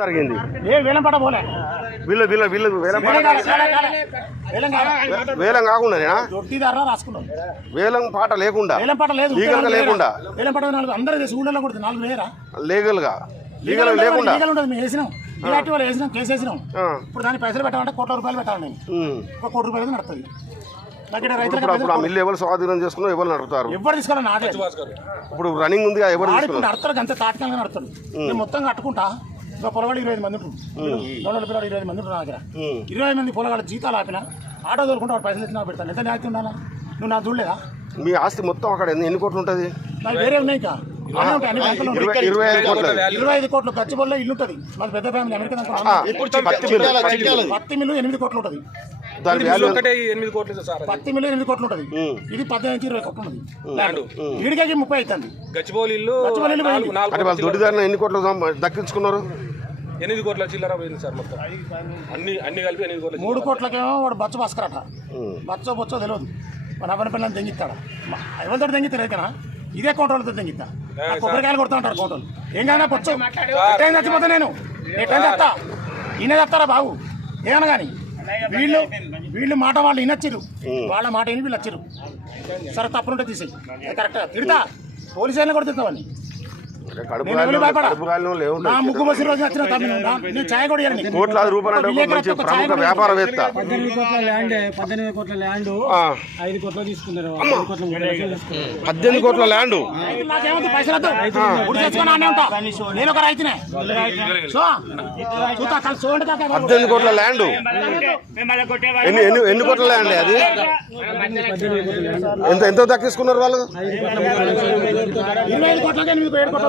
జరిగింది వేలంపాట పోలే వీళ్ళు వేలం కాకుండా రాసుకున్నాం వేలం పాట లేకుండా వేలంపాట లేదు లేకుండా వేలంపాట అందరూ ఊళ్ళో కూడా 4 వేరా లీగల్ లేకుండా మేము వేసినాం వాళ్ళు వేసినాం కేసు వేసినాం ఇప్పుడు దాని పైసలు పెట్టాలంటే ₹1,00,00,000 పెట్టాలి నేను ₹1,00,00,000 నడుతుంది మిల్లు ఎవరు స్వాధీనం చేసుకున్నా ఎవరు నడుపుతారు ఎవరు తీసుకోవాలి నాదే ఇప్పుడు రన్నింగ్ ఉంది ఎవరు నడతారు అంత తాత్కాలికంగా నడుతాడు నేను మొత్తం కట్టుకుంటా ఇంకా పొలగాడు 25 మంది ఉంటుంది పిల్లలు 25 మంది ఉంటుంది నా దగ్గర 20 మంది పొలగాడు జీతాలు ఆపిన ఆటో తోలుకుంటే వాడు పైసలు ఇచ్చిన పెడతాను ఎంత న్యాయం ఉండాలా నువ్వు నాకు చూడలేదా మీ ఆస్తి మొత్తం అక్కడ ఎన్ని కోట్లు ఉంటుంది నాకు వేరే ఉన్నాయి ఇంకా 25 కోట్లు గచ్చిబొల్లో ఇల్లు ఉంటుంది మాది పెద్ద ఫ్యామిలీ అమెరికా 10 మిల్లు 8 కోట్లు ఉంటుంది పత్తి మిల్లు 8 కోట్లు ఉంటుంది ఇది 15-20 కోట్లు ఉంటుంది వీడికి 30 అవుతుంది దొడ్డిదారిన ఎన్ని కోట్లు దక్కించుకున్నారు 8 కోట్ల చిల్లర పోయింది సార్ మొత్తం అన్ని కలిపి 8 కోట్ల 3 కోట్లకేమో వాడు బచ్చ బస్కరట బచ్చో తెలియదు మన అవ్వని పిల్లలు తెంగిస్తాడు ఎవరితో తెంగిస్తారు అయితే ఇదే కౌంటర్లతో తెంగిస్తా కొబ్బరికాయలు కొడతా ఉంటారు కౌంటర్లు ఏం కాదా పొచ్చు ఎట్టైనా చచ్చిపోతా నేను ఎట్టైనా చెప్తా ఈయన చెప్తారా బాబు ఏమన్నా కానీ వీళ్ళు మాట వాళ్ళు వినొచ్చిరు వాళ్ళ మాట విని వీళ్ళు వచ్చిరు సరే తప్పులుంటే తీసేయి కరెక్ట్గా తిడతా పోలీసు అయినా కూడా తిడతావని నా ముగ్గు బస్సు రోజు వచ్చిన నేను ఛాయ్ కూడా కోట్లాది రూపాయలు ప్రముఖ వ్యాపారవేత్త 18 కోట్ల ల్యాండ్ 5 కోట్లు తీసుకున్నారు 18 కోట్ల ల్యాండ్ నాకేమవుతుంది పైసలతో నేను ఒక రైతునే 18 కోట్ల ల్యాండ్ ఎన్ని కోట్ల ల్యాండ్ అది ఎంత దక్కించుకున్నారు వాళ్ళు 25 కోట్లకే 7 కోట్ల